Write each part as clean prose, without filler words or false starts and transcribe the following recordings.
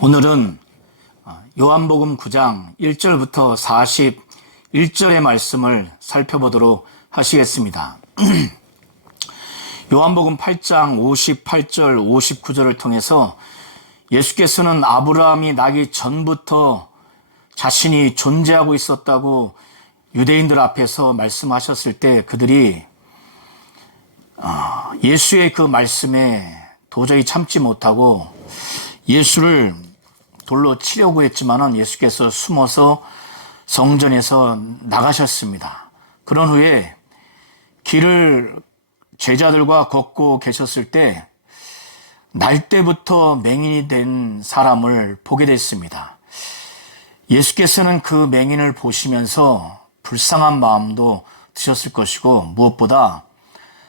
오늘은 요한복음 9장 1절부터 41절의 말씀을 살펴보도록 하시겠습니다. 요한복음 8장 58절, 59절을 통해서 예수께서는 아브라함이 나기 전부터 자신이 존재하고 있었다고 유대인들 앞에서 말씀하셨을 때 그들이 예수의 그 말씀에 도저히 참지 못하고 예수를 돌로 치려고 했지만은 예수께서 숨어서 성전에서 나가셨습니다. 그런 후에 길을 제자들과 걷고 계셨을 때 날때부터 맹인이 된 사람을 보게 됐습니다. 예수께서는 그 맹인을 보시면서 불쌍한 마음도 드셨을 것이고 무엇보다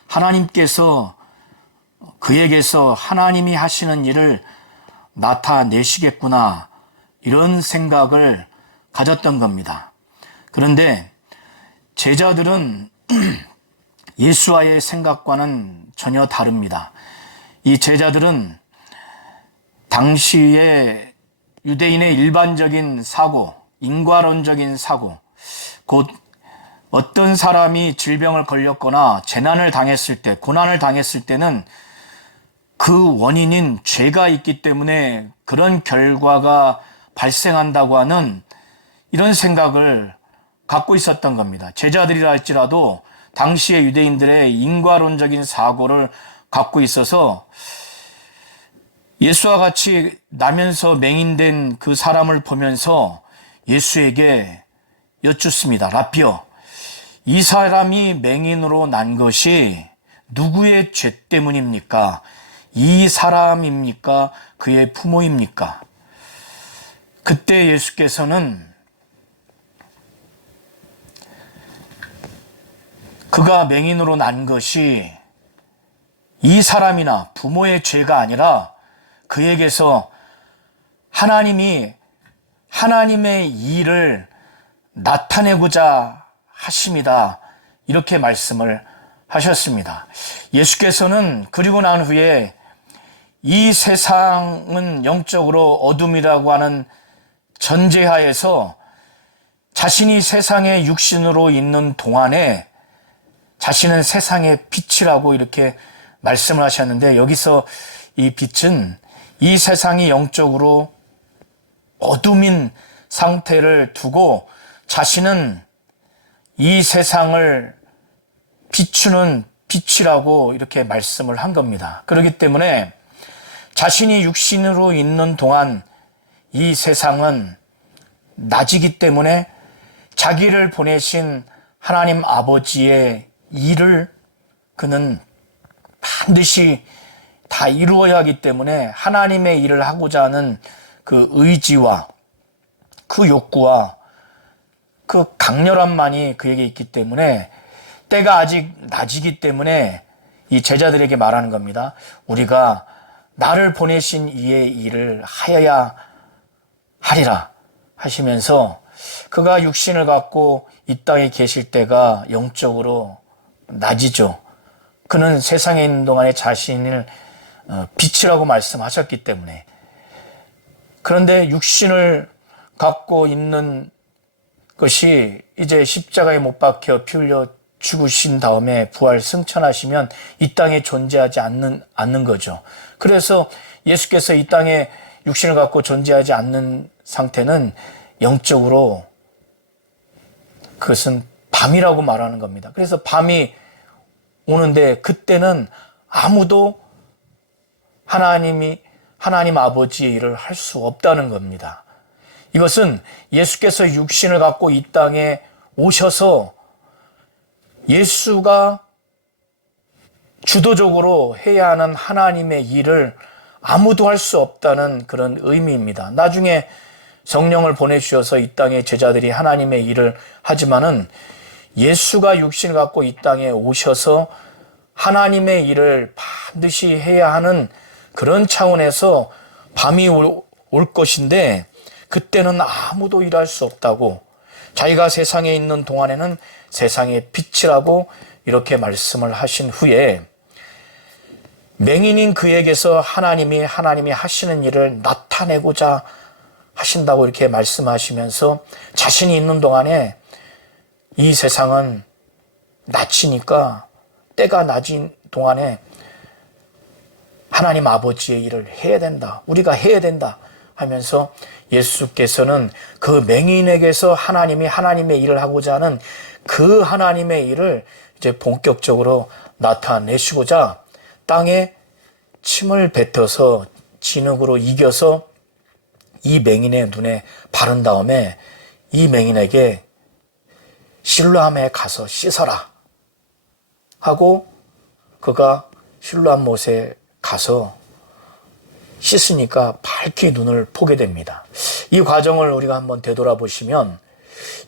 하나님께서 그에게서 하나님이 하시는 일을 나타내시겠구나 이런 생각을 가졌던 겁니다. 그런데 제자들은 예수와의 생각과는 전혀 다릅니다. 이 제자들은 당시의 유대인의 일반적인 사고, 인과론적인 사고, 곧 어떤 사람이 질병을 걸렸거나 재난을 당했을 때, 고난을 당했을 때는 그 원인인 죄가 있기 때문에 그런 결과가 발생한다고 하는 이런 생각을 갖고 있었던 겁니다. 제자들이라 할지라도 당시의 유대인들의 인과론적인 사고를 갖고 있어서 예수와 같이 나면서 맹인된 그 사람을 보면서 예수에게 여쭙습니다. 라피어, 이 사람이 맹인으로 난 것이 누구의 죄 때문입니까? 이 사람입니까? 그의 부모입니까? 그때 예수께서는 그가 맹인으로 난 것이 이 사람이나 부모의 죄가 아니라 그에게서 하나님이 하나님의 일을 나타내고자 하십니다. 이렇게 말씀을 하셨습니다. 예수께서는 그리고 난 후에 이 세상은 영적으로 어둠이라고 하는 전제하에서 자신이 세상에 육신으로 있는 동안에 자신은 세상의 빛이라고 이렇게 말씀을 하셨는데, 여기서 이 빛은 이 세상이 영적으로 어둠인 상태를 두고 자신은 이 세상을 비추는 빛이라고 이렇게 말씀을 한 겁니다. 그렇기 때문에 자신이 육신으로 있는 동안 이 세상은 낮이기 때문에 자기를 보내신 하나님 아버지의 일을 그는 반드시 다 이루어야 하기 때문에 하나님의 일을 하고자 하는 그 의지와 그 욕구와 그 강렬함만이 그에게 있기 때문에 때가 아직 낮이기 때문에 이 제자들에게 말하는 겁니다. 우리가 나를 보내신 이의 일을 하여야 하리라 하시면서 그가 육신을 갖고 이 땅에 계실 때가 영적으로 낮이죠. 그는 세상에 있는 동안에 자신을 빛이라고 말씀하셨기 때문에. 그런데 육신을 갖고 있는 것이 이제 십자가에 못 박혀 피 흘려 죽으신 다음에 부활 승천하시면 이 땅에 존재하지 않는 거죠. 그래서 예수께서 이 땅에 육신을 갖고 존재하지 않는 상태는 영적으로 그것은 밤이라고 말하는 겁니다. 그래서 밤이 오는데 그때는 아무도 하나님 아버지의 일을 할 수 없다는 겁니다. 이것은 예수께서 육신을 갖고 이 땅에 오셔서 예수가 주도적으로 해야 하는 하나님의 일을 아무도 할 수 없다는 그런 의미입니다. 나중에 성령을 보내주셔서 이 땅에 제자들이 하나님의 일을 하지만은 예수가 육신을 갖고 이 땅에 오셔서 하나님의 일을 반드시 해야 하는 그런 차원에서 밤이 올 것인데 그때는 아무도 일할 수 없다고, 자기가 세상에 있는 동안에는 세상의 빛이라고 이렇게 말씀을 하신 후에 맹인인 그에게서 하나님이 하시는 일을 나타내고자 하신다고 이렇게 말씀하시면서 자신이 있는 동안에 이 세상은 낮이니까 때가 낮은 동안에 하나님 아버지의 일을 해야 된다. 우리가 해야 된다 하면서 예수께서는 그 맹인에게서 하나님의 일을 하고자 하는 그 하나님의 일을 이제 본격적으로 나타내시고자 땅에 침을 뱉어서 진흙으로 이겨서 이 맹인의 눈에 바른 다음에 이 맹인에게 실로암에 가서 씻어라 하고 그가 실로암 못에 가서 씻으니까 밝히 눈을 보게 됩니다. 이 과정을 우리가 한번 되돌아보시면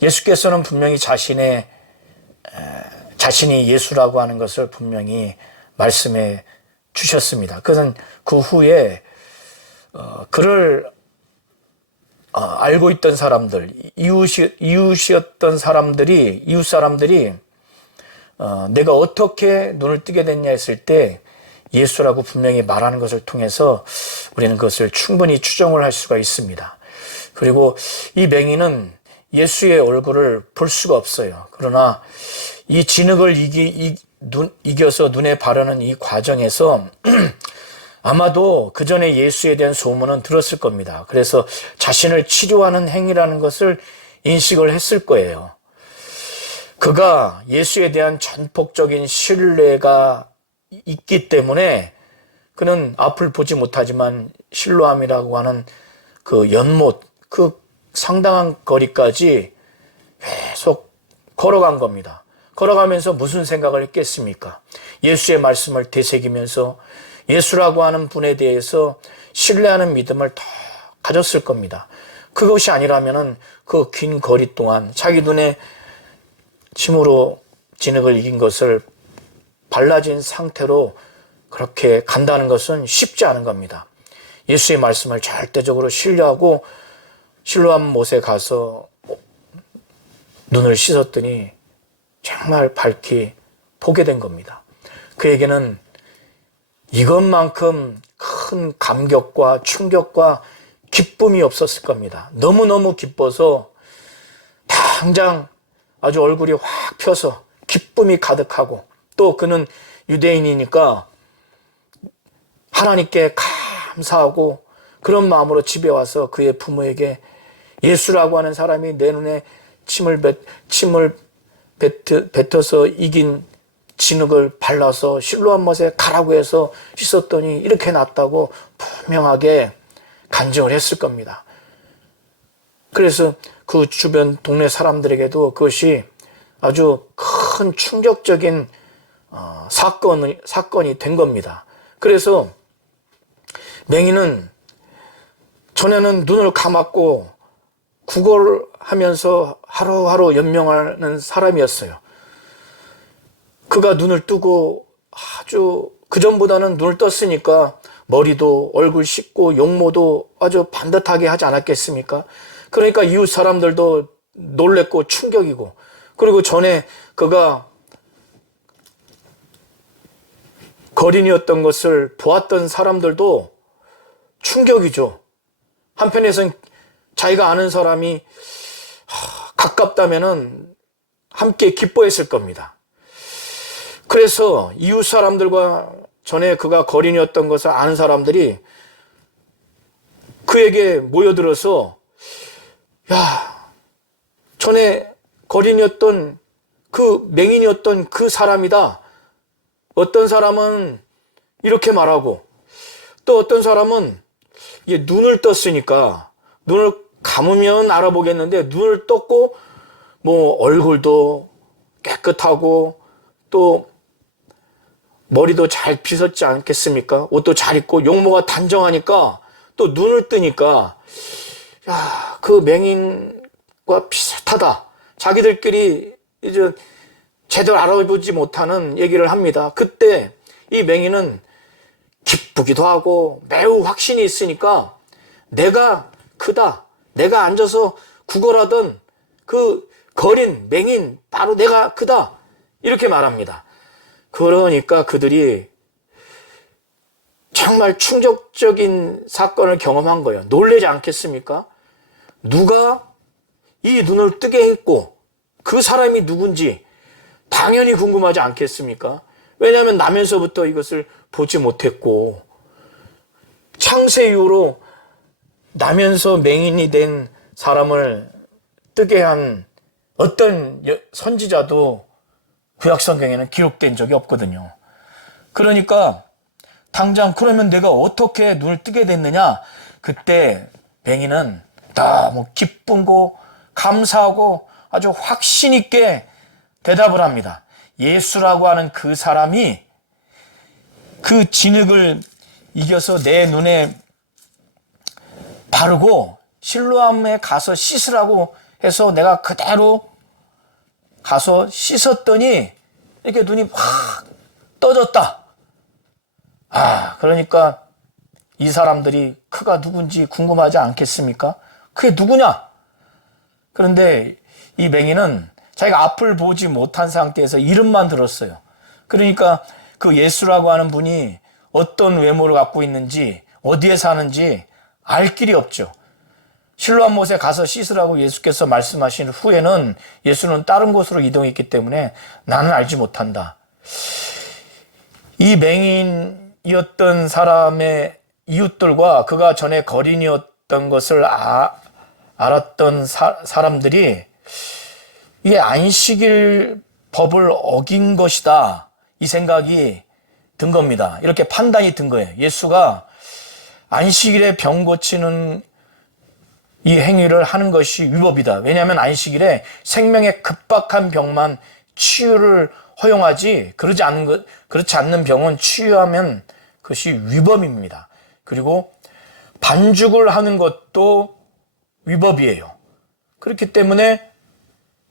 예수께서는 분명히 자신이 예수라고 하는 것을 분명히 말씀해 주셨습니다. 그것은 그 후에 그를 알고 있던 사람들, 이웃이었던 사람들이, 이웃 사람들이 내가 어떻게 눈을 뜨게 됐냐 했을 때 예수라고 분명히 말하는 것을 통해서 우리는 그것을 충분히 추정을 할 수가 있습니다. 그리고 이 맹인은 예수의 얼굴을 볼 수가 없어요. 그러나 이 진흙을 이겨서 눈에 바르는 이 과정에서 아마도 그 전에 예수에 대한 소문은 들었을 겁니다. 그래서 자신을 치료하는 행위라는 것을 인식을 했을 거예요. 그가 예수에 대한 전폭적인 신뢰가 있기 때문에 그는 앞을 보지 못하지만 실로암이라고 하는 그 연못, 그 상당한 거리까지 계속 걸어간 겁니다. 걸어가면서 무슨 생각을 했겠습니까? 예수의 말씀을 되새기면서 예수라고 하는 분에 대해서 신뢰하는 믿음을 더 가졌을 겁니다. 그것이 아니라면은 그 긴 거리 동안 자기 눈에 침으로 진흙을 이긴 것을 발라진 상태로 그렇게 간다는 것은 쉽지 않은 겁니다. 예수의 말씀을 절대적으로 신뢰하고 실로암 못에 가서 눈을 씻었더니 정말 밝히 보게 된 겁니다. 그에게는 이것만큼 큰 감격과 충격과 기쁨이 없었을 겁니다. 너무너무 기뻐서 당장 아주 얼굴이 확 펴서 기쁨이 가득하고 또 그는 유대인이니까 하나님께 감사하고 그런 마음으로 집에 와서 그의 부모에게 예수라고 하는 사람이 내 눈에 침을 뱉어서 이긴 진흙을 발라서 실로암 못에 가라고 해서 씻었더니 이렇게 낫다고 분명하게 간증을 했을 겁니다. 그래서 그 주변 동네 사람들에게도 그것이 아주 큰 충격적인 사건이 된 겁니다. 그래서 맹인은 전에는 눈을 감았고 구걸하면서 하루하루 연명하는 사람이었어요. 그가 눈을 뜨고 아주 그전보다는 눈을 떴으니까 머리도 얼굴 씻고 용모도 아주 반듯하게 하지 않았겠습니까? 그러니까 이웃 사람들도 놀랬고 충격이고, 그리고 전에 그가 거린이었던 것을 보았던 사람들도 충격이죠. 한편에서는 자기가 아는 사람이 가깝다면은 함께 기뻐했을 겁니다. 그래서 이웃 사람들과 전에 그가 거린이었던 것을 아는 사람들이 그에게 모여들어서 야, 전에 거린이었던 그 맹인이었던 그 사람이다. 어떤 사람은 이렇게 말하고 또 어떤 사람은 눈을 떴으니까 눈을 감으면 알아보겠는데 눈을 떴고 뭐 얼굴도 깨끗하고 또 머리도 잘 빗었지 않겠습니까? 옷도 잘 입고 용모가 단정하니까 또 눈을 뜨니까 야, 그 맹인과 비슷하다. 자기들끼리 이제 제대로 알아보지 못하는 얘기를 합니다. 그때 이 맹인은 기쁘기도 하고 매우 확신이 있으니까 내가 크다. 내가 앉아서 구걸하던 그 거린 맹인 바로 내가 크다. 이렇게 말합니다. 그러니까 그들이 정말 충격적인 사건을 경험한 거예요. 놀라지 않겠습니까? 누가 이 눈을 뜨게 했고 그 사람이 누군지 당연히 궁금하지 않겠습니까? 왜냐하면 나면서부터 이것을 보지 못했고 창세 이후로 나면서 맹인이 된 사람을 뜨게 한 어떤 선지자도 구약 성경에는 기록된 적이 없거든요. 그러니까 당장 그러면 내가 어떻게 눈을 뜨게 됐느냐? 그때 맹인은 너무 기쁘고 감사하고 아주 확신 있게 대답을 합니다. 예수라고 하는 그 사람이 그 진흙을 이겨서 내 눈에 바르고 실로암에 가서 씻으라고 해서 내가 그대로 가서 씻었더니 이렇게 눈이 확 떠졌다. 그러니까 이 사람들이 그가 누군지 궁금하지 않겠습니까? 그게 누구냐? 그런데 이 맹인은 자기가 앞을 보지 못한 상태에서 이름만 들었어요. 그러니까 그 예수라고 하는 분이 어떤 외모를 갖고 있는지 어디에 사는지 알 길이 없죠. 실로암 못에 가서 씻으라고 예수께서 말씀하신 후에는 예수는 다른 곳으로 이동했기 때문에 나는 알지 못한다. 이 맹인이었던 사람의 이웃들과 그가 전에 거린이었던 것을 알았던 사람들이 이게 안식일 법을 어긴 것이다. 이 생각이 든 겁니다. 이렇게 판단이 든 거예요. 예수가 안식일에 병 고치는 이 행위를 하는 것이 위법이다. 왜냐하면 안식일에 생명에 급박한 병만 치유를 허용하지 그렇지 않는 병은 치유하면 그것이 위법입니다. 그리고 반죽을 하는 것도 위법이에요. 그렇기 때문에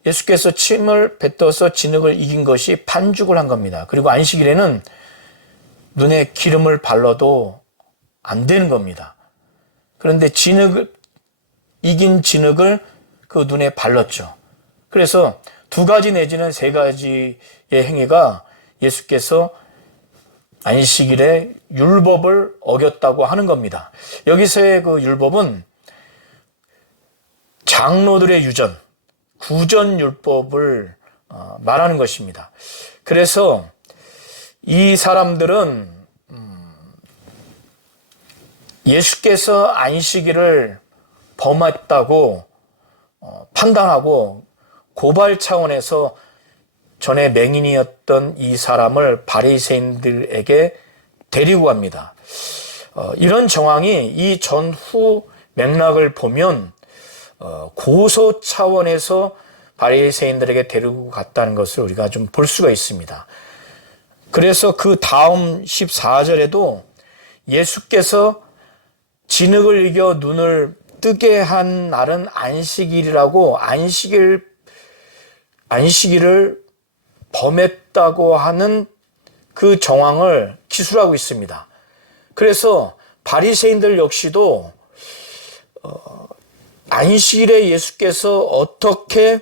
예수께서 침을 뱉어서 진흙을 이긴 것이 반죽을 한 겁니다. 그리고 안식일에는 눈에 기름을 발라도 안 되는 겁니다. 그런데 이긴 진흙을 그 눈에 발랐죠. 그래서 2가지 내지는 3가지의 행위가 예수께서 안식일에 율법을 어겼다고 하는 겁니다. 여기서의 그 율법은 장로들의 유전, 구전율법을 말하는 것입니다. 그래서 이 사람들은 예수께서 안식일을 범했다고 판단하고 고발 차원에서 전에 맹인이었던 이 사람을 바리새인들에게 데리고 갑니다. 이런 정황이 이 전후 맥락을 보면 고소 차원에서 바리새인들에게 데리고 갔다는 것을 우리가 좀 볼 수가 있습니다. 그래서 그 다음 14절에도 예수께서 진흙을 이겨 눈을 뜨게 한 날은 안식일이라고 안식일을 범했다고 하는 그 정황을 기술하고 있습니다. 그래서 바리새인들 역시도 안식일에 예수께서 어떻게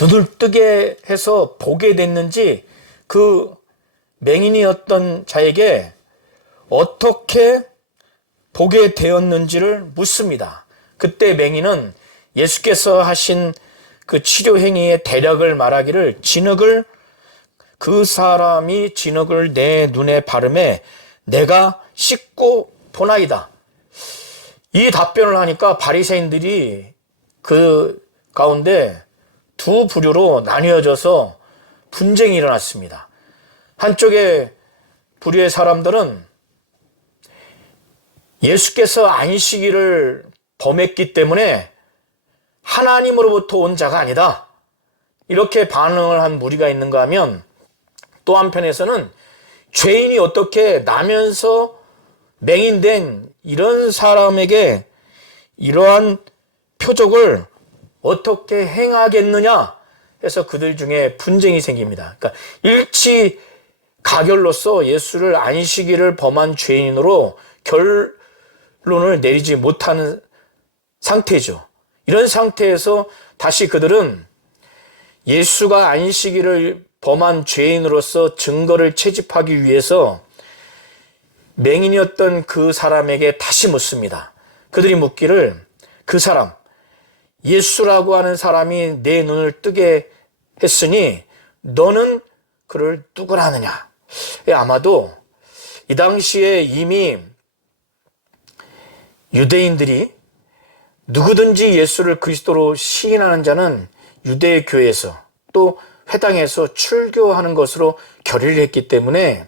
눈을 뜨게 해서 보게 됐는지 그 맹인이었던 자에게 어떻게 보게 되었는지를 묻습니다. 그때 맹인은 예수께서 하신 그 치료 행위의 대략을 말하기를 그 사람이 진흙을 내 눈에 바르매 내가 씻고 보나이다. 이 답변을 하니까 바리새인들이 그 가운데 2 부류로 나뉘어져서 분쟁이 일어났습니다. 한쪽의 부류의 사람들은 예수께서 안식일을 범했기 때문에 하나님으로부터 온 자가 아니다. 이렇게 반응을 한 무리가 있는가 하면 또 한편에서는 죄인이 어떻게 나면서 맹인된 이런 사람에게 이러한 표적을 어떻게 행하겠느냐 해서 그들 중에 분쟁이 생깁니다. 그러니까 일치가결로서 예수를 안식일을 범한 죄인으로 결론을 내리지 못하는 상태죠. 이런 상태에서 다시 그들은 예수가 안식일을 범한 죄인으로서 증거를 채집하기 위해서 맹인이었던 그 사람에게 다시 묻습니다. 그들이 묻기를 그 사람, 예수라고 하는 사람이 내 눈을 뜨게 했으니 너는 그를 누구라 하느냐. 아마도 이 당시에 이미 유대인들이 누구든지 예수를 그리스도로 시인하는 자는 유대 교회에서 또 회당에서 출교하는 것으로 결의를 했기 때문에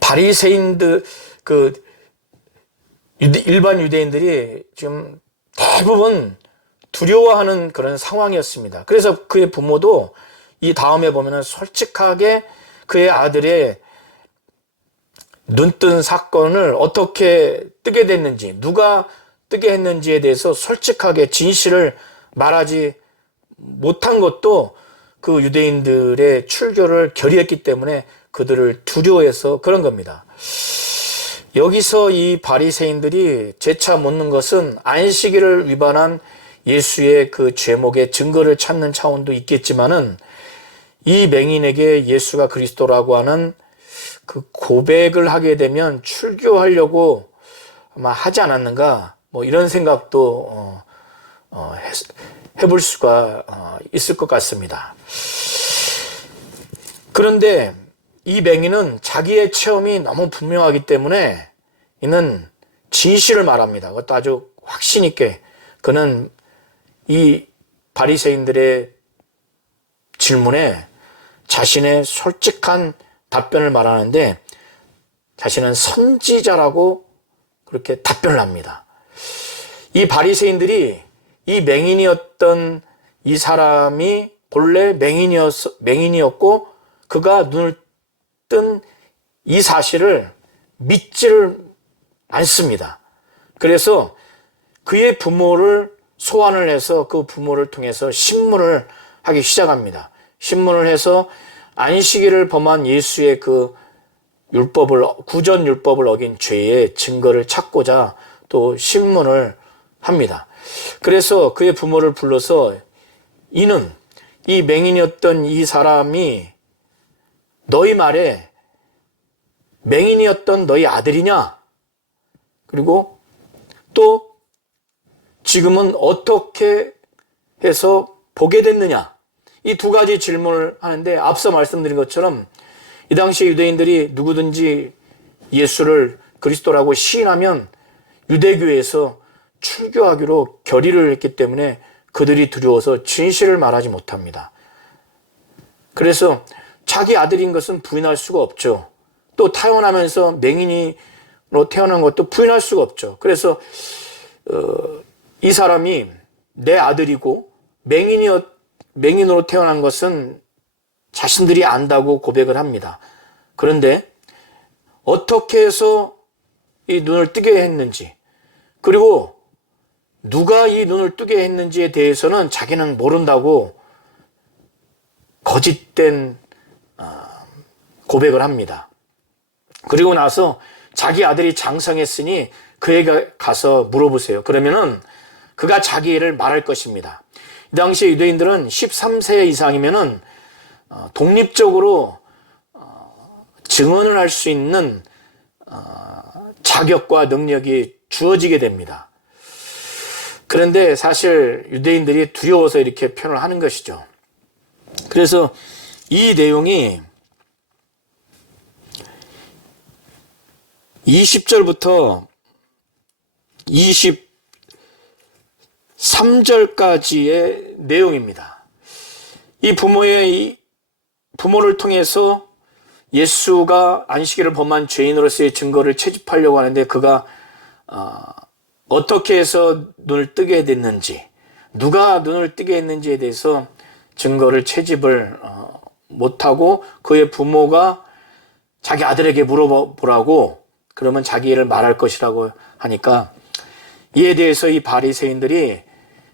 바리새인들 일반 유대인들이 지금 대부분 두려워하는 그런 상황이었습니다. 그래서 그의 부모도 이 다음에 보면은 솔직하게 그의 아들의 눈뜬 사건을 어떻게 뜨게 됐는지, 누가 뜨게 했는지에 대해서 솔직하게 진실을 말하지 못한 것도 그 유대인들의 출교를 결의했기 때문에 그들을 두려워해서 그런 겁니다. 여기서 이 바리새인들이 재차 묻는 것은 안식일을 위반한 예수의 그 죄목의 증거를 찾는 차원도 있겠지만은 이 맹인에게 예수가 그리스도라고 하는 그 고백을 하게 되면 출교하려고 아마 하지 않았는가, 뭐 이런 생각도 해볼 수가 있을 것 같습니다. 그런데 이 맹인은 자기의 체험이 너무 분명하기 때문에 이는 진실을 말합니다. 그것도 아주 확신 있게. 그는 이 바리새인들의 질문에 자신의 솔직한 답변을 말하는데 자신은 선지자라고 그렇게 답변을 합니다. 이 바리새인들이 이 맹인이었던 이 사람이 본래 맹인이었고 그가 눈을 뜬 이 사실을 믿지를 않습니다. 그래서 그의 부모를 소환을 해서 그 부모를 통해서 신문을 하기 시작합니다. 신문을 해서 안식일을 범한 예수의 그 구전 율법을 어긴 죄의 증거를 찾고자 또 신문을 합니다. 그래서 그의 부모를 불러서 이는 이 맹인이었던 이 사람이 너희 말에 맹인이었던 너희 아들이냐? 그리고 또 지금은 어떻게 해서 보게 됐느냐? 이 두 가지 질문을 하는데 앞서 말씀드린 것처럼 이 당시 유대인들이 누구든지 예수를 그리스도라고 시인하면 유대교에서 출교하기로 결의를 했기 때문에 그들이 두려워서 진실을 말하지 못합니다. 그래서 자기 아들인 것은 부인할 수가 없죠. 또 태어나면서 맹인으로 태어난 것도 부인할 수가 없죠. 그래서 이 사람이 내 아들이고 맹인으로 태어난 것은 자신들이 안다고 고백을 합니다. 그런데 어떻게 해서 이 눈을 뜨게 했는지, 그리고 누가 이 눈을 뜨게 했는지에 대해서는 자기는 모른다고 거짓된 고백을 합니다. 그리고 나서 자기 아들이 장성했으니 그에게 가서 물어보세요. 그러면은 그가 자기 일을 말할 것입니다. 이 당시 유대인들은 13세 이상이면은 독립적으로 증언을 할 수 있는 자격과 능력이 주어지게 됩니다. 그런데 사실 유대인들이 두려워서 이렇게 표현을 하는 것이죠. 그래서 이 내용이 20절부터 23절까지의 내용입니다. 이 부모를 통해서 예수가 안식일을 범한 죄인으로서의 증거를 채집하려고 하는데 그가 어떻게 해서 눈을 뜨게 됐는지, 누가 눈을 뜨게 했는지에 대해서 증거를 채집을 못하고 그의 부모가 자기 아들에게 물어보라고 그러면 자기 일을 말할 것이라고 하니까 이에 대해서 이 바리새인들이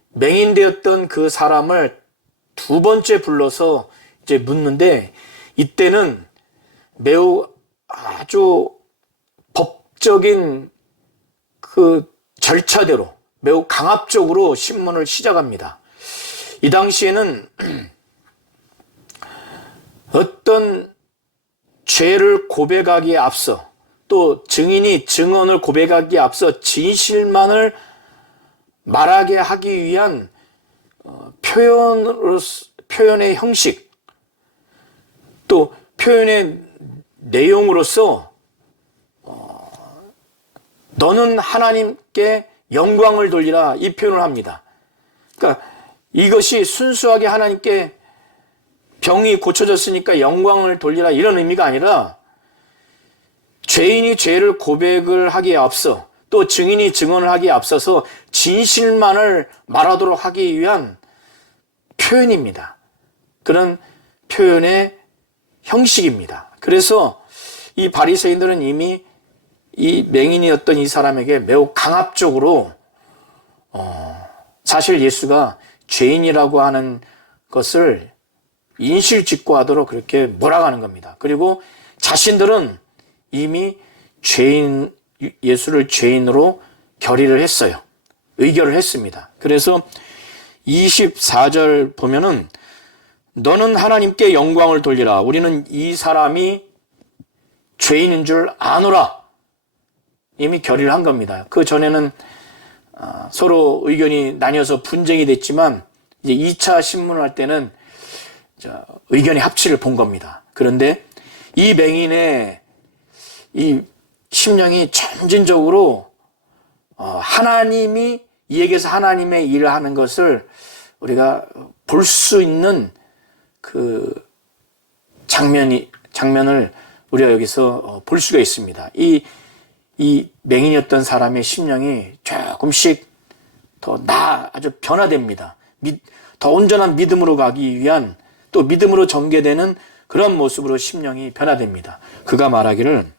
맹인되었던 그 사람을 두 번째 불러서 이제 묻는데 이때는 매우 아주 법적인 그 절차대로 매우 강압적으로 신문을 시작합니다. 이 당시에는 어떤 죄를 고백하기에 앞서, 또 증인이 증언을 고백하기에 앞서 진실만을 말하게 하기 위한 표현의 형식, 또 표현의 내용으로서 너는 하나님께 영광을 돌리라, 이 표현을 합니다. 그러니까 이것이 순수하게 하나님께 병이 고쳐졌으니까 영광을 돌리라 이런 의미가 아니라, 죄인이 죄를 고백을 하기에 앞서, 또 증인이 증언을 하기에 앞서서 진실만을 말하도록 하기 위한 표현입니다. 그런 표현의 형식입니다. 그래서 이 바리새인들은 이미 이 맹인이었던 이 사람에게 매우 강압적으로 사실 예수가 죄인이라고 하는 것을 인실직고하도록 그렇게 몰아가는 겁니다. 그리고 자신들은 이미 예수를 죄인으로 결의를 했어요. 의결을 했습니다. 그래서 24절 보면은 너는 하나님께 영광을 돌리라. 우리는 이 사람이 죄인인 줄 아노라. 이미 결의를 한 겁니다. 그 전에는 서로 의견이 나뉘어서 분쟁이 됐지만 이제 2차 신문을 할 때는 의견의 합치를 본 겁니다. 그런데 이 맹인의 이 심령이 점진적으로 하나님이 이에게서 하나님의 일을 하는 것을 우리가 볼 수 있는 그 장면을 우리가 여기서 볼 수가 있습니다. 이 맹인이었던 사람의 심령이 조금씩 아주 변화됩니다. 더 온전한 믿음으로 가기 위한, 또 믿음으로 전개되는 그런 모습으로 심령이 변화됩니다. 그가 말하기를,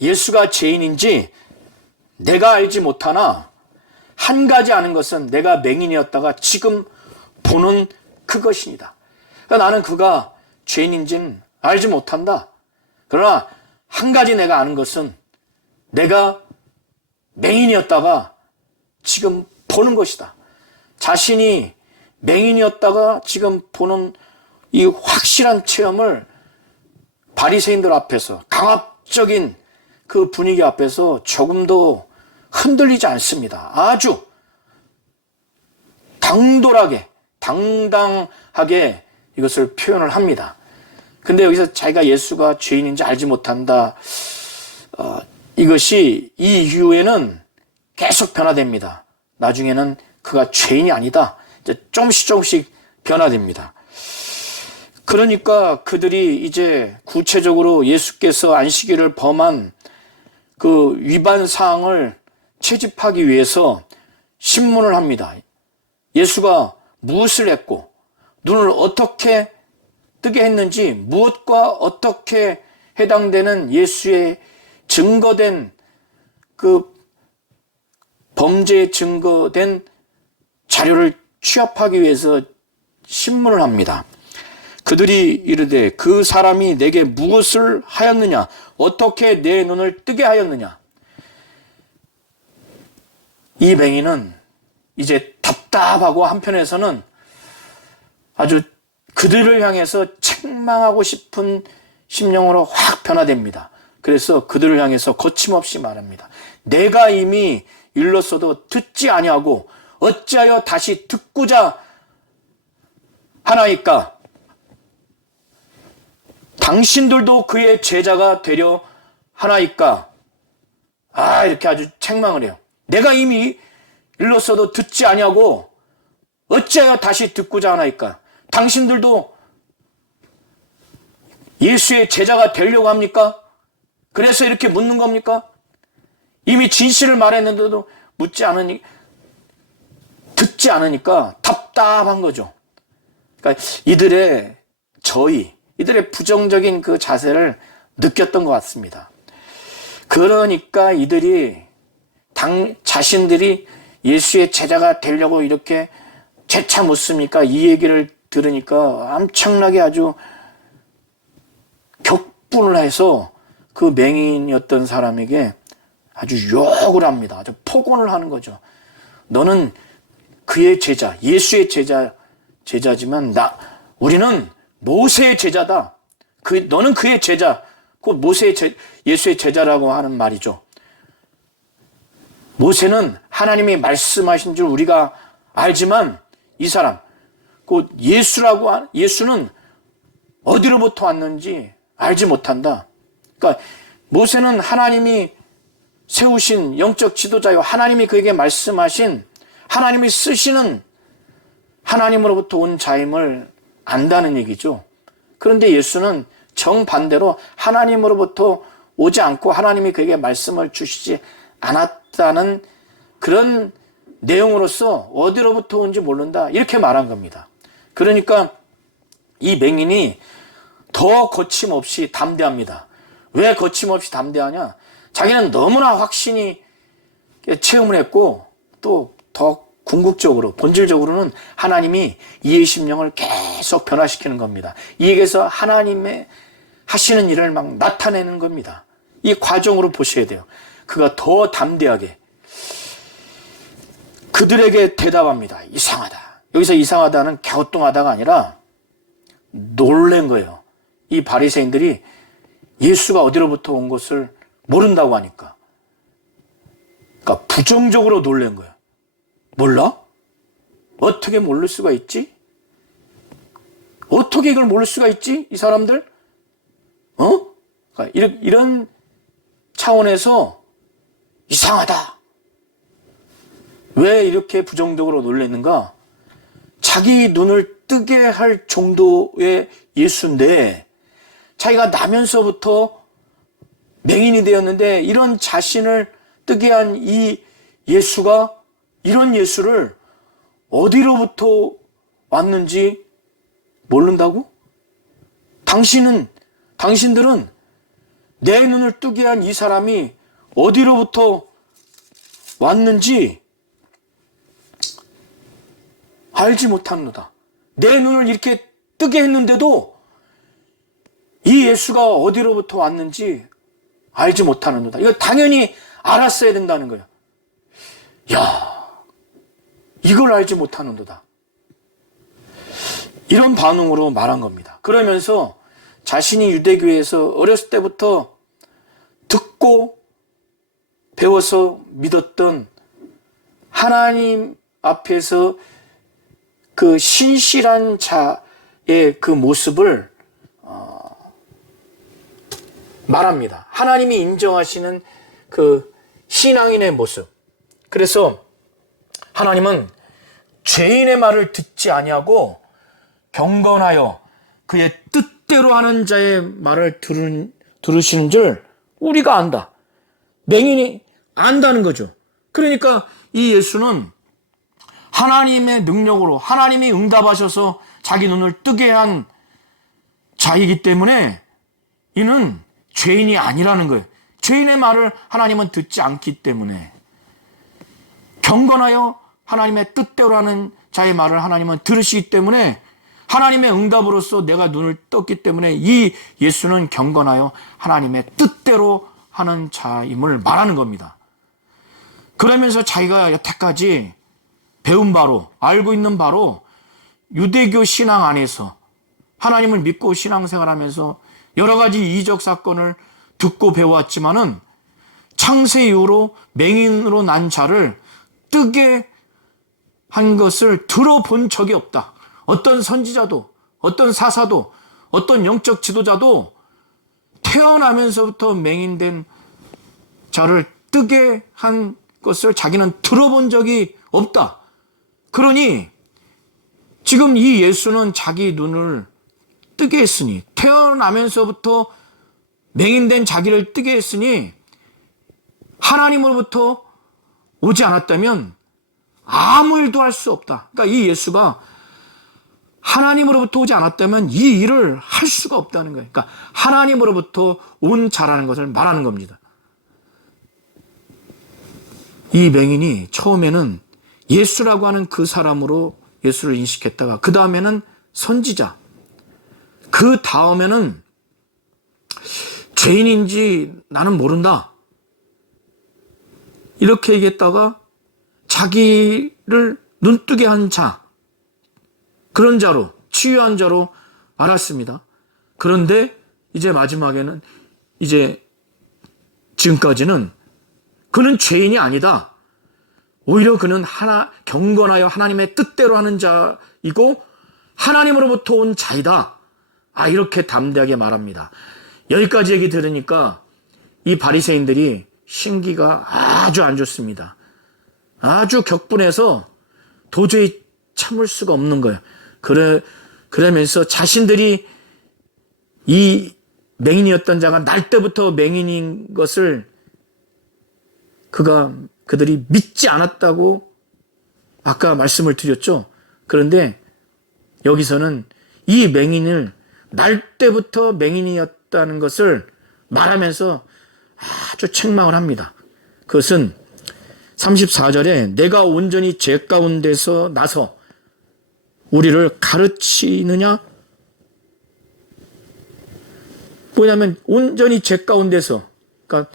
예수가 죄인인지 내가 알지 못하나 한 가지 아는 것은 내가 맹인이었다가 지금 보는 그것이니다. 그러니까 나는 그가 죄인인지는 알지 못한다. 그러나 한 가지 내가 아는 것은 내가 맹인이었다가 지금 보는 것이다. 자신이 맹인이었다가 지금 보는 이 확실한 체험을 바리새인들 앞에서, 강압적인 그 분위기 앞에서 조금도 흔들리지 않습니다. 아주 당당하게 이것을 표현을 합니다. 근데 여기서 자기가 예수가 죄인인지 알지 못한다. 이것이 이 이후에는 계속 변화됩니다. 나중에는 그가 죄인이 아니다. 이제 조금씩 변화됩니다. 그러니까 그들이 이제 구체적으로 예수께서 안식일을 범한 그 위반 사항을 채집하기 위해서 신문을 합니다. 예수가 무엇을 했고, 눈을 어떻게 뜨게 했는지, 무엇과 어떻게 해당되는 예수의 증거된 그 범죄에 증거된 자료를 취합하기 위해서 신문을 합니다. 그들이 이르되 그 사람이 내게 무엇을 하였느냐, 어떻게 내 눈을 뜨게 하였느냐. 이 맹인은 이제 답답하고 한편에서는 아주 그들을 향해서 책망하고 싶은 심령으로 확 변화됩니다. 그래서 그들을 향해서 거침없이 말합니다. 내가 이미 일렀어도 듣지 아니하고 어찌하여 다시 듣고자 하나이까? 당신들도 그의 제자가 되려 하나이까? 이렇게 아주 책망을 해요. 내가 이미 일렀어도 듣지 아니하고 어찌하여 다시 듣고자 하나이까? 당신들도 예수의 제자가 되려고 합니까? 그래서 이렇게 묻는 겁니까? 이미 진실을 말했는데도 듣지 않으니까 답답한 거죠. 그러니까 이들의 부정적인 그 자세를 느꼈던 것 같습니다. 그러니까 이들이 자신들이 예수의 제자가 되려고 이렇게 재차 묻습니까? 이 얘기를 들으니까 엄청나게 아주 격분을 해서 그 맹인이었던 사람에게 아주 욕을 합니다. 아주 폭언을 하는 거죠. 너는 그의 제자, 예수의 제자지만 우리는 모세의 제자다. 너는 그의 제자. 그 예수의 제자라고 하는 말이죠. 모세는 하나님이 말씀하신 줄 우리가 알지만 이 사람, 그 예수는 어디로부터 왔는지 알지 못한다. 그러니까 모세는 하나님이 세우신 영적 지도자요. 하나님이 그에게 말씀하신, 하나님이 쓰시는 하나님으로부터 온 자임을 안다는 얘기죠. 그런데 예수는 정반대로 하나님으로부터 오지 않고 하나님이 그에게 말씀을 주시지 않았다는 그런 내용으로서 어디로부터 온지 모른다, 이렇게 말한 겁니다. 그러니까 이 맹인이 더 거침없이 담대합니다. 왜 거침없이 담대하냐? 자기는 너무나 확신이 체험을 했고 또 더 궁극적으로 본질적으로는 하나님이 이의 심령을 계속 변화시키는 겁니다. 이에게서 하나님의 하시는 일을 막 나타내는 겁니다. 이 과정으로 보셔야 돼요. 그가 더 담대하게 그들에게 대답합니다. 이상하다. 여기서 이상하다는 갸우뚱하다가 아니라 놀란 거예요. 이 바리새인들이 예수가 어디로부터 온 것을 모른다고 하니까. 그러니까 부정적으로 놀란 거예요. 몰라? 어떻게 모를 수가 있지? 어떻게 이걸 모를 수가 있지? 이 사람들? 그러니까 이런 차원에서 이상하다. 왜 이렇게 부정적으로 놀랐는가? 자기 눈을 뜨게 할 정도의 예수인데 자기가 나면서부터 맹인이 되었는데 이런 자신을 뜨게 한 이 예수가, 이런 예수를 어디로부터 왔는지 모른다고? 당신들은 내 눈을 뜨게 한 이 사람이 어디로부터 왔는지 알지 못하는도다. 내 눈을 이렇게 뜨게 했는데도 이 예수가 어디로부터 왔는지 알지 못하는도다. 이거 당연히 알았어야 된다는 거예요. 야, 이걸 알지 못하는도다. 이런 반응으로 말한 겁니다. 그러면서 자신이 유대교회에서 어렸을 때부터 듣고 배워서 믿었던 하나님 앞에서 그 신실한 자의 그 모습을 말합니다. 하나님이 인정하시는 그 신앙인의 모습. 그래서 하나님은 죄인의 말을 듣지 아니하고 경건하여 그의 뜻대로 하는 자의 말을 들으시는 줄 우리가 안다. 맹인이 안다는 거죠. 그러니까 이 예수는 하나님의 능력으로 하나님이 응답하셔서 자기 눈을 뜨게 한 자이기 때문에 이는 죄인이 아니라는 거예요. 죄인의 말을 하나님은 듣지 않기 때문에, 경건하여 하나님의 뜻대로 하는 자의 말을 하나님은 들으시기 때문에, 하나님의 응답으로서 내가 눈을 떴기 때문에 이 예수는 경건하여 하나님의 뜻대로 하는 자임을 말하는 겁니다. 그러면서 자기가 여태까지 배운 바로, 알고 있는 바로 유대교 신앙 안에서 하나님을 믿고 신앙생활하면서 여러 가지 이적 사건을 듣고 배워왔지만은 창세 이후로 맹인으로 난 자를 뜨게 한 것을 들어본 적이 없다. 어떤 선지자도, 어떤 사사도, 어떤 영적 지도자도 태어나면서부터 맹인된 자를 뜨게 한 것을 자기는 들어본 적이 없다. 그러니 지금 이 예수는 자기 눈을 뜨게 했으니, 태어나면서부터 맹인된 자기를 뜨게 했으니 하나님으로부터 오지 않았다면 아무 일도 할 수 없다. 그러니까 이 예수가 하나님으로부터 오지 않았다면 이 일을 할 수가 없다는 거예요. 그러니까 하나님으로부터 온 자라는 것을 말하는 겁니다. 이 맹인이 처음에는 예수라고 하는 그 사람으로 예수를 인식했다가 그 다음에는 선지자, 그 다음에는 죄인인지 나는 모른다, 이렇게 얘기했다가 자기를 눈뜨게 한 자, 그런 자로, 치유한 자로 알았습니다. 그런데 이제 마지막에는 이제 지금까지는 그는 죄인이 아니다. 오히려 그는 경건하여 하나님의 뜻대로 하는 자이고 하나님으로부터 온 자이다. 이렇게 담대하게 말합니다. 여기까지 얘기 들으니까 이 바리새인들이 심기가 아주 안 좋습니다. 아주 격분해서 도저히 참을 수가 없는 거예요. 그러면서 자신들이 이 맹인이었던 자가 날 때부터 맹인인 것을 그들이 믿지 않았다고 아까 말씀을 드렸죠. 그런데 여기서는 이 맹인을 날 때부터 맹인이었다는 것을 말하면서 아주 책망을 합니다. 그것은 34절에 내가 온전히 죄 가운데서 나서 우리를 가르치느냐? 뭐냐면 온전히 죄 가운데서, 그러니까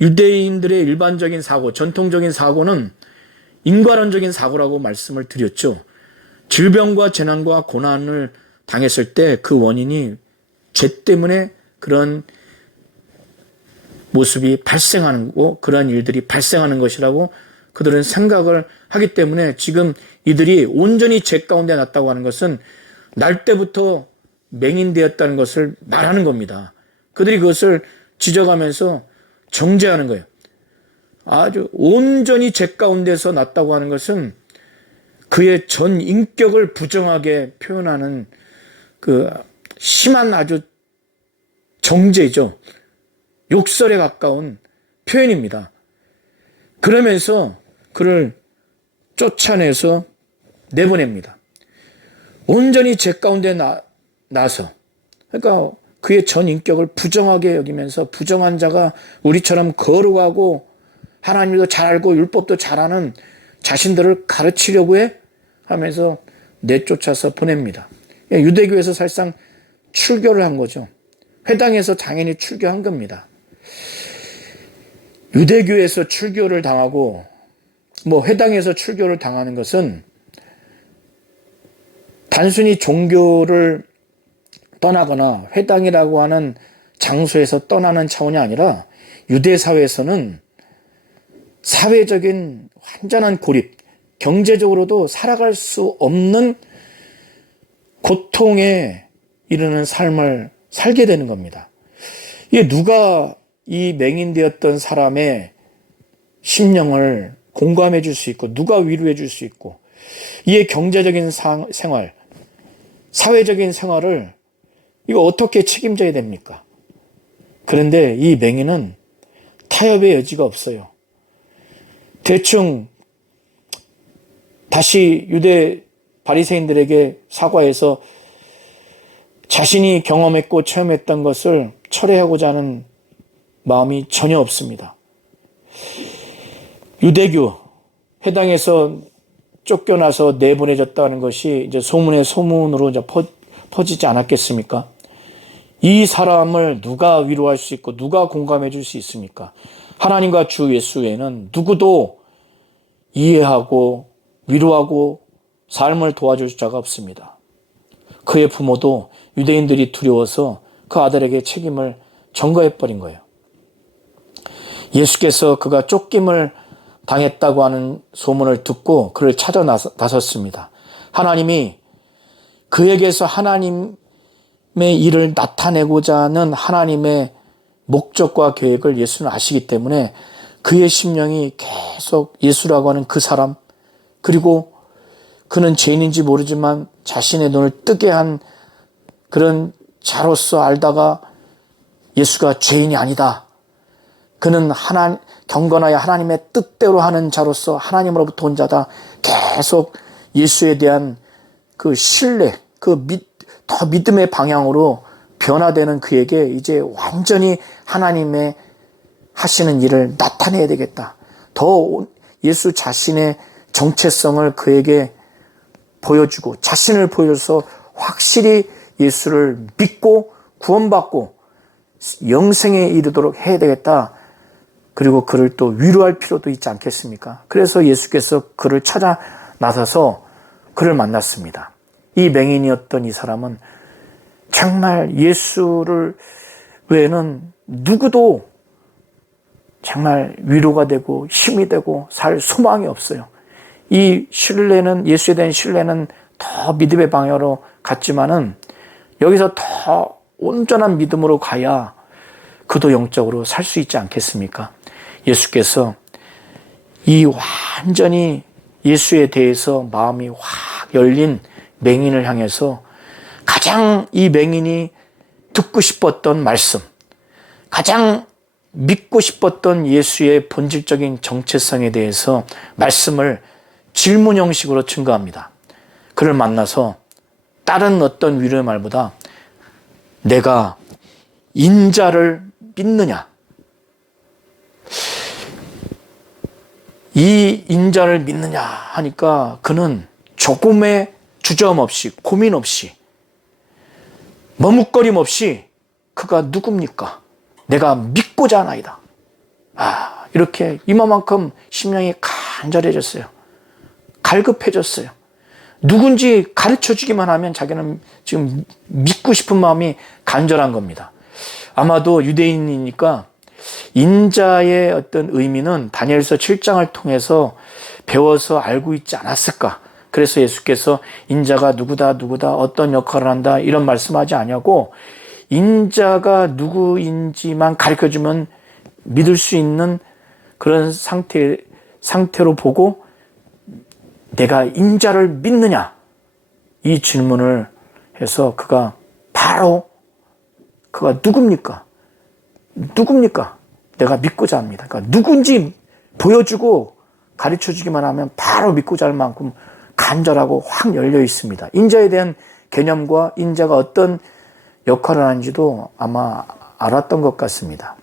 유대인들의 일반적인 사고, 전통적인 사고는 인과론적인 사고라고 말씀을 드렸죠. 질병과 재난과 고난을 당했을 때 그 원인이 죄 때문에 그런 모습이 발생하는 거고 그런 일들이 발생하는 것이라고 그들은 생각을 하기 때문에 지금 이들이 온전히 죄 가운데 났다고 하는 것은 날 때부터 맹인되었다는 것을 말하는 겁니다. 그들이 그것을 지적하면서 정죄하는 거예요. 아주 온전히 죄 가운데서 났다고 하는 것은 그의 전 인격을 부정하게 표현하는 그 심한 아주 정죄죠. 욕설에 가까운 표현입니다. 그러면서 그를 쫓아내서 내보냅니다. 온전히 죄 가운데 나서, 그러니까 그의 전 인격을 부정하게 여기면서 부정한 자가 우리처럼 거룩하고 하나님도 잘 알고 율법도 잘하는 자신들을 가르치려고 해 하면서 내쫓아서 보냅니다. 유대교에서 사실상 출교를 한 거죠. 회당에서 당연히 출교한 겁니다. 유대교에서 출교를 당하고 회당에서 출교를 당하는 것은 단순히 종교를 떠나거나 회당이라고 하는 장소에서 떠나는 차원이 아니라 유대 사회에서는 사회적인 완전한 고립, 경제적으로도 살아갈 수 없는 고통에 이르는 삶을 살게 되는 겁니다. 이게 누가 이 맹인되었던 사람의 심령을 공감해 줄 수 있고 누가 위로해 줄 수 있고 이의 경제적인 생활, 사회적인 생활을 이거 어떻게 책임져야 됩니까? 그런데 이 맹인은 타협의 여지가 없어요. 대충 다시 유대 바리새인들에게 사과해서 자신이 경험했고 체험했던 것을 철회하고자 하는 마음이 전혀 없습니다. 유대교 회당에서 쫓겨나서 내보내졌다는 것이 이제 소문으로 이제 퍼지지 않았겠습니까? 이 사람을 누가 위로할 수 있고 누가 공감해 줄 수 있습니까? 하나님과 주 예수 외에는 누구도 이해하고 위로하고 삶을 도와줄 자가 없습니다. 그의 부모도 유대인들이 두려워서 그 아들에게 책임을 전가해버린 거예요. 예수께서 그가 쫓김을 당했다고 하는 소문을 듣고 그를 찾아 나섰습니다. 하나님이 그에게서 하나님의 일을 나타내고자 하는 하나님의 목적과 계획을 예수는 아시기 때문에 그의 심령이 계속 예수라고 하는 그 사람, 그리고 그는 죄인인지 모르지만 자신의 눈을 뜨게 한 그런 자로서 알다가 예수가 죄인이 아니다. 그는 경건하여 하나님의 뜻대로 하는 자로서 하나님으로부터 온 자다. 계속 예수에 대한 그 신뢰, 더 믿음의 방향으로 변화되는 그에게 이제 완전히 하나님의 하시는 일을 나타내야 되겠다. 더 예수 자신의 정체성을 그에게 보여주고 자신을 보여줘서 확실히 예수를 믿고 구원받고 영생에 이르도록 해야 되겠다. 그리고 그를 또 위로할 필요도 있지 않겠습니까? 그래서 예수께서 그를 찾아 나서서 그를 만났습니다. 이 맹인이었던 이 사람은 정말 예수를 외에는 누구도 정말 위로가 되고 힘이 되고 살 소망이 없어요. 이 신뢰는, 예수에 대한 신뢰는 더 믿음의 방향으로 갔지만은 여기서 더 온전한 믿음으로 가야 그도 영적으로 살 수 있지 않겠습니까? 예수께서 이 완전히 예수에 대해서 마음이 확 열린 맹인을 향해서 가장 이 맹인이 듣고 싶었던 말씀, 가장 믿고 싶었던 예수의 본질적인 정체성에 대해서 말씀을 질문 형식으로 증거합니다. 그를 만나서 다른 어떤 위로의 말보다 내가 인자를 믿느냐, 이 인자를 믿느냐 하니까 그는 조금의 주저함 없이, 고민 없이, 머뭇거림 없이 그가 누굽니까? 내가 믿고자 하나이다. 이렇게 이만큼 심령이 간절해졌어요. 갈급해졌어요. 누군지 가르쳐주기만 하면 자기는 지금 믿고 싶은 마음이 간절한 겁니다. 아마도 유대인이니까 인자의 어떤 의미는 다니엘서 7장을 통해서 배워서 알고 있지 않았을까. 그래서 예수께서 인자가 누구다 어떤 역할을 한다 이런 말씀하지 않냐고, 인자가 누구인지만 가르쳐주면 믿을 수 있는 그런 상태로 보고 내가 인자를 믿느냐 이 질문을 해서 그가 바로 그가 누굽니까? 내가 믿고자 합니다. 그러니까 누군지 보여주고 가르쳐주기만 하면 바로 믿고자 할 만큼 간절하고 확 열려 있습니다. 인자에 대한 개념과 인자가 어떤 역할을 하는지도 아마 알았던 것 같습니다.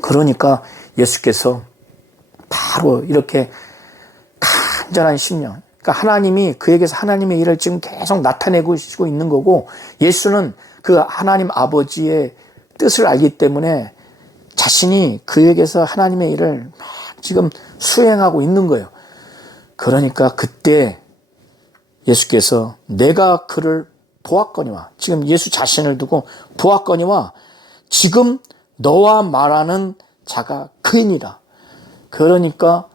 그러니까 예수께서 바로 이렇게 간절한 심령, 그러니까 하나님이 그에게서 하나님의 일을 지금 계속 나타내고 있는 거고, 예수는 그 하나님 아버지의 뜻을 알기 때문에 자신이 그에게서 하나님의 일을 막 지금 수행하고 있는 거예요. 그러니까 그때 예수께서 내가 그를 보았거니와, 지금 예수 자신을 두고 보았거니와 지금 너와 말하는 자가 그이니라. 그러니까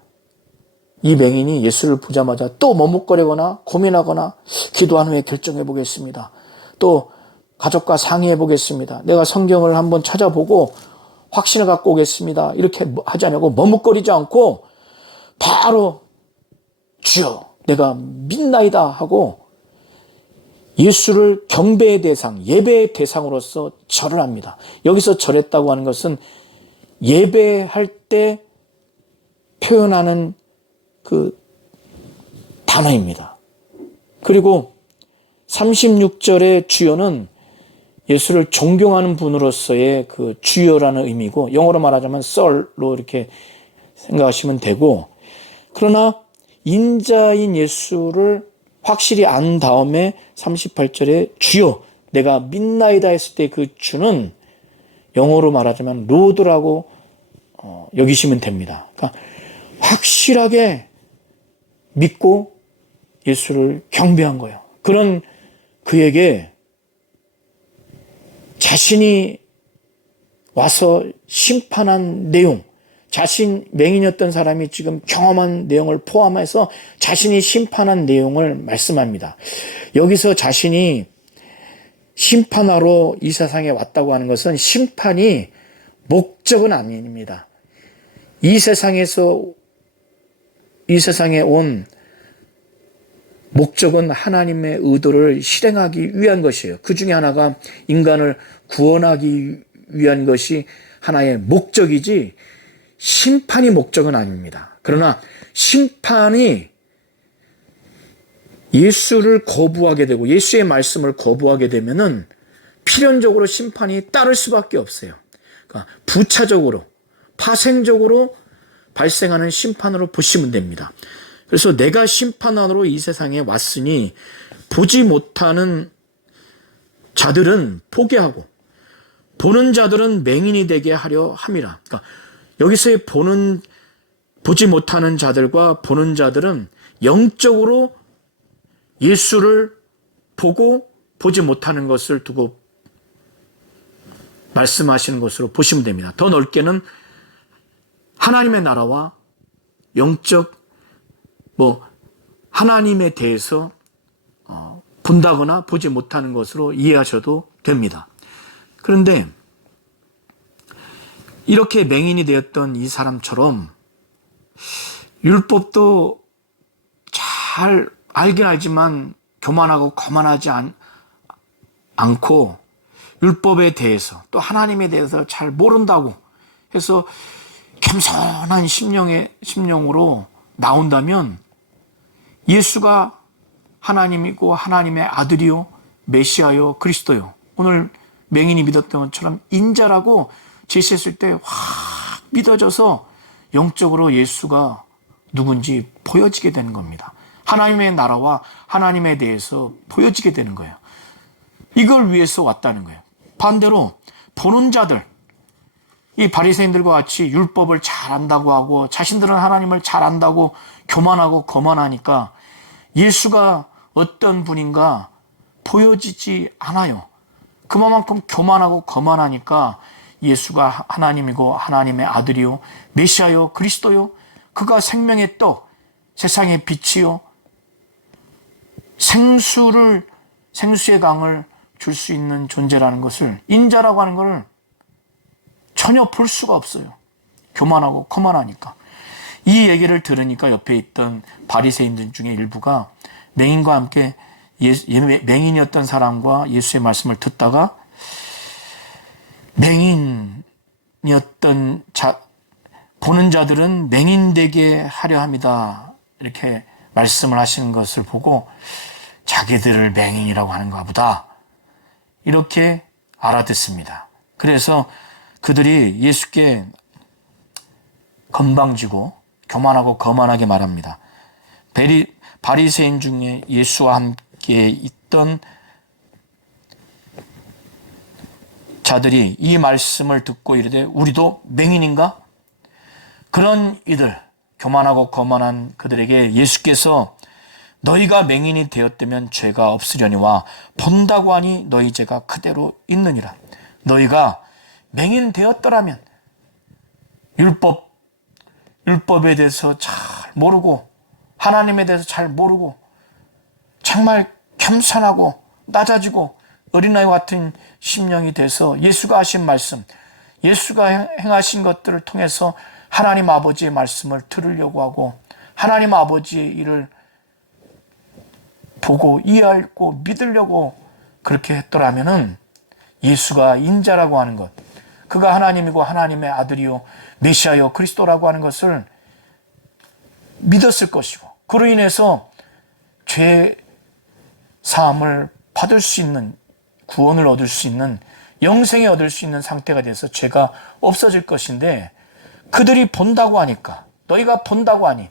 이 맹인이 예수를 보자마자 또 머뭇거리거나 고민하거나 기도한 후에 결정해 보겠습니다. 또 가족과 상의해 보겠습니다. 내가 성경을 한번 찾아보고 확신을 갖고 오겠습니다. 이렇게 하지 않냐고 머뭇거리지 않고 바로 주여 내가 믿나이다 하고 예수를 경배의 대상, 예배의 대상으로서 절을 합니다. 여기서 절했다고 하는 것은 예배할 때 표현하는 그 단어입니다. 그리고 36절의 주여는 예수를 존경하는 분으로서의 그 주여라는 의미고, 영어로 말하자면 썰로 이렇게 생각하시면 되고, 그러나 인자인 예수를 확실히 안 다음에 38절에 주여 내가 믿나이다 했을 때 그 주는 영어로 말하자면 로드라고 여기시면 됩니다. 그러니까 확실하게 믿고 예수를 경배한 거예요. 그런 그에게 자신이 와서 심판한 내용, 자신 맹인이었던 사람이 지금 경험한 내용을 포함해서 자신이 심판한 내용을 말씀합니다. 여기서 자신이 심판하러 이 세상에 왔다고 하는 것은 심판이 목적은 아닙니다. 이 세상에 온 목적은 하나님의 의도를 실행하기 위한 것이에요. 그 중에 하나가 인간을 구원하기 위한 것이 하나의 목적이지 심판이 목적은 아닙니다. 그러나 심판이 예수를 거부하게 되고 예수의 말씀을 거부하게 되면은 필연적으로 심판이 따를 수밖에 없어요. 그러니까 부차적으로, 파생적으로 발생하는 심판으로 보시면 됩니다. 그래서 내가 심판하러 이 세상에 왔으니 보지 못하는 자들은 포기하고 보는 자들은 맹인이 되게 하려 함이라. 그러니까 여기서의 보지 못하는 자들과 보는 자들은 영적으로 예수를 보고 보지 못하는 것을 두고 말씀하시는 것으로 보시면 됩니다. 더 넓게는 하나님의 나라와 영적 하나님에 대해서 본다거나 보지 못하는 것으로 이해하셔도 됩니다. 그런데 이렇게 맹인이 되었던 이 사람처럼 율법도 잘 알긴 알지만 교만하고 거만하지 않고 율법에 대해서 또 하나님에 대해서 잘 모른다고 해서 겸손한 심령으로 나온다면 예수가 하나님이고 하나님의 아들이요 메시아요 그리스도요, 오늘 맹인이 믿었던 것처럼 인자라고 제시했을 때 확 믿어져서 영적으로 예수가 누군지 보여지게 되는 겁니다. 하나님의 나라와 하나님에 대해서 보여지게 되는 거예요. 이걸 위해서 왔다는 거예요. 반대로 보는 자들, 이 바리새인들과 같이 율법을 잘 안다고 하고 자신들은 하나님을 잘 안다고 교만하고 거만하니까 예수가 어떤 분인가 보여지지 않아요. 그만큼 교만하고 거만하니까 예수가 하나님이고 하나님의 아들이요 메시아요 그리스도요, 그가 생명의 떡, 세상의 빛이요 생수의 강을 줄 수 있는 존재라는 것을, 인자라고 하는 것을 전혀 볼 수가 없어요. 교만하고 거만하니까. 이 얘기를 들으니까 옆에 있던 바리새인들 중에 일부가 맹인과 함께 맹인이었던 사람과 예수의 말씀을 듣다가 맹인이었던 보는 자들은 맹인되게 하려 합니다, 이렇게 말씀을 하시는 것을 보고 자기들을 맹인이라고 하는가 보다 이렇게 알아듣습니다. 그래서 그들이 예수께 건방지고 교만하고 거만하게 말합니다. 바리새인 중에 예수와 함께 있던 자들이 이 말씀을 듣고 이르되 우리도 맹인인가? 그런 이들, 교만하고 거만한 그들에게 예수께서 너희가 맹인이 되었다면 죄가 없으려니와 본다고 하니 너희 죄가 그대로 있느니라. 너희가 맹인 되었더라면 율법에 대해서 잘 모르고 하나님에 대해서 잘 모르고 정말 겸손하고 낮아지고 어린아이와 같은 심령이 돼서 예수가 하신 말씀, 예수가 행하신 것들을 통해서 하나님 아버지의 말씀을 들으려고 하고 하나님 아버지의 일을 보고 이해하고 믿으려고 그렇게 했더라면은 예수가 인자라고 하는 것, 그가 하나님이고 하나님의 아들이요 메시아요 그리스도라고 하는 것을 믿었을 것이고, 그로 인해서 죄 사함을 받을 수 있는, 구원을 얻을 수 있는, 영생에 얻을 수 있는 상태가 돼서 죄가 없어질 것인데, 그들이 본다고 하니까, 너희가 본다고 하니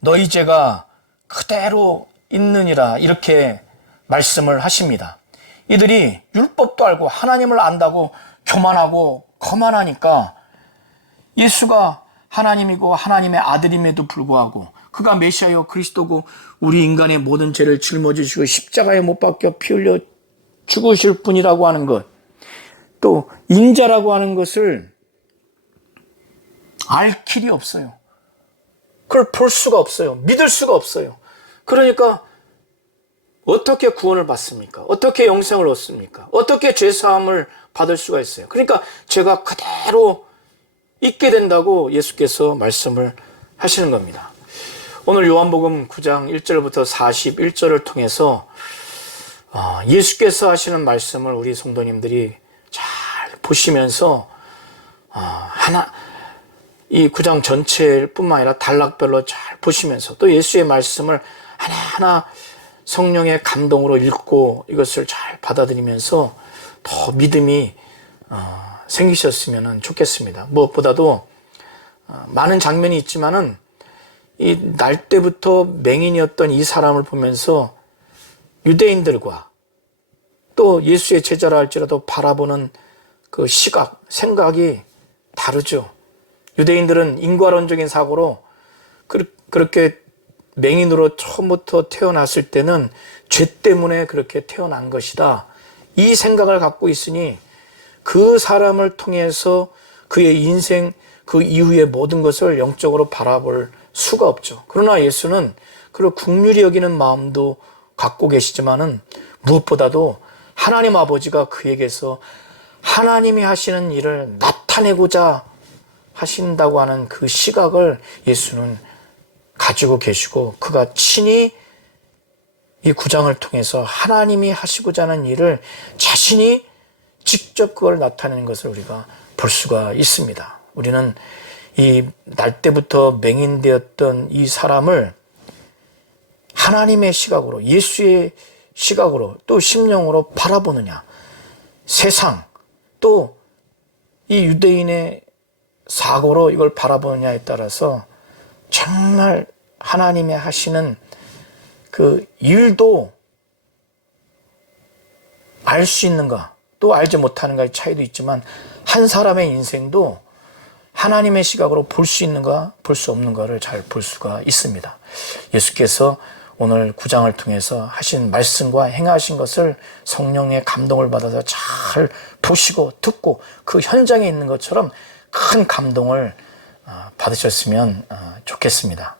너희 죄가 그대로 있느니라 이렇게 말씀을 하십니다. 이들이 율법도 알고 하나님을 안다고 교만하고 거만하니까 예수가 하나님이고 하나님의 아들임에도 불구하고 그가 메시아요 그리스도고 우리 인간의 모든 죄를 짊어지시고 십자가에 못 박혀 피 흘려 죽으실 분이라고 하는 것, 또 인자라고 하는 것을 알 길이 없어요. 그걸 볼 수가 없어요. 믿을 수가 없어요. 그러니까 어떻게 구원을 받습니까? 어떻게 영생을 얻습니까? 어떻게 죄사함을 받을 수가 있어요? 그러니까 죄가 그대로 있게 된다고 예수께서 말씀을 하시는 겁니다. 오늘 요한복음 9장 1절부터 41절을 통해서 예수께서 하시는 말씀을 우리 성도님들이 잘 보시면서 이 9장 전체뿐만 아니라 단락별로 잘 보시면서 또 예수의 말씀을 하나하나 성령의 감동으로 읽고 이것을 잘 받아들이면서 더 믿음이 생기셨으면 좋겠습니다. 무엇보다도 많은 장면이 있지만은 이 날 때부터 맹인이었던 이 사람을 보면서 유대인들과 또 예수의 제자라 할지라도 바라보는 그 시각, 생각이 다르죠. 유대인들은 인과론적인 사고로 그렇게 맹인으로 처음부터 태어났을 때는 죄 때문에 그렇게 태어난 것이다, 이 생각을 갖고 있으니 그 사람을 통해서 그의 인생 그 이후의 모든 것을 영적으로 바라볼 수가 없죠. 그러나 예수는 그를 긍휼히 여기는 마음도 갖고 계시지만은 무엇보다도 하나님 아버지가 그에게서 하나님이 하시는 일을 나타내고자 하신다고 하는 그 시각을 예수는 가지고 계시고, 그가 친히 이 9장을 통해서 하나님이 하시고자 하는 일을 자신이 직접 그걸 나타내는 것을 우리가 볼 수가 있습니다. 우리는 이 날 때부터 맹인되었던 이 사람을 하나님의 시각으로, 예수의 시각으로, 또 심령으로 바라보느냐, 세상 또 이 유대인의 사고로 이걸 바라보느냐에 따라서 정말 하나님의 하시는 그 일도 알 수 있는가 또 알지 못하는가의 차이도 있지만, 한 사람의 인생도 하나님의 시각으로 볼 수 있는가 볼 수 없는가를 잘 볼 수가 있습니다. 예수께서 오늘 9장을 통해서 하신 말씀과 행하신 것을 성령의 감동을 받아서 잘 보시고 듣고 그 현장에 있는 것처럼 큰 감동을 받으셨으면 좋겠습니다.